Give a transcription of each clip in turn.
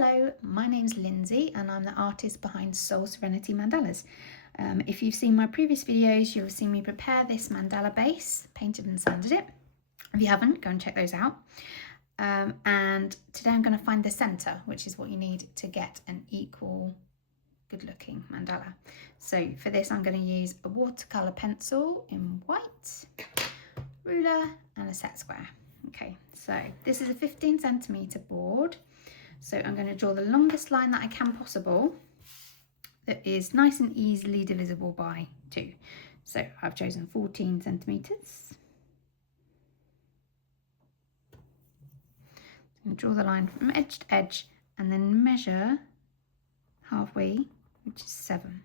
Hello, my name's Lindsay and I'm the artist behind Soul Serenity Mandalas. If you've seen my previous videos, you'll have seen me prepare this mandala base, painted and sanded it. If you haven't, go and check those out. And today I'm going to find the center, which is what you need to get an equal, good looking mandala. So for this, I'm going to use a watercolor pencil in white, ruler and a set square. Okay, so this is a 15 centimeter board. So I'm going to draw the longest line that I can possible that is nice and easily divisible by 2. So I've chosen 14 centimetres. I'm going to draw the line from edge to edge and then measure halfway, which is 7.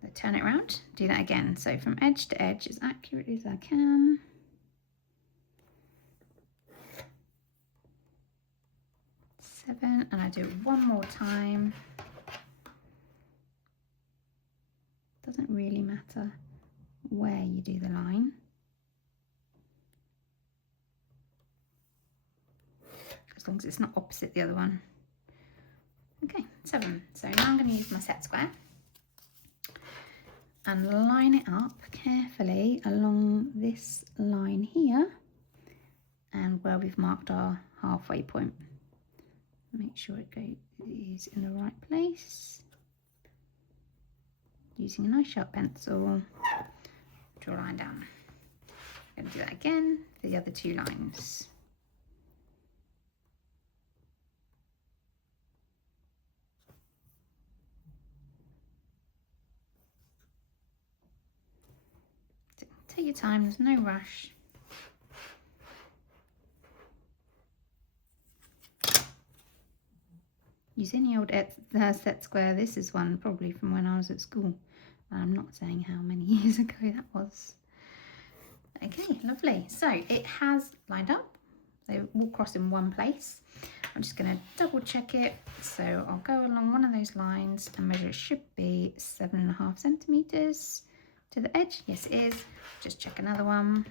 So turn it around, do that again. So from edge to edge as accurately as I can. And I do it one more time. Doesn't really matter where you do the line, as long as it's not opposite the other one. Okay, 7. So now I'm going to use my set square and line it up carefully along this line here and where we've marked our halfway point. Make sure it is in the right place. Using a nice sharp pencil, draw a line down. I'm going to do that again for the other 2 lines. So take your time, there's no rush. Use any old set square. This is one probably from when I was at school. I'm not saying how many years ago that was. Okay, lovely. So it has lined up. They all cross in one place. I'm just going to double check it. So I'll go along one of those lines and measure. It should be 7.5 centimetres to the edge. Yes, it is. Just check another one.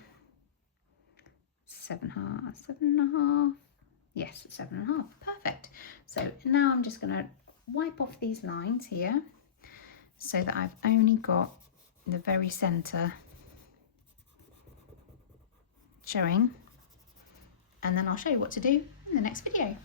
7.5. Yes, 7.5. Perfect. So now I'm just going to wipe off these lines here so that I've only got the very center showing, and then I'll show you what to do in the next video.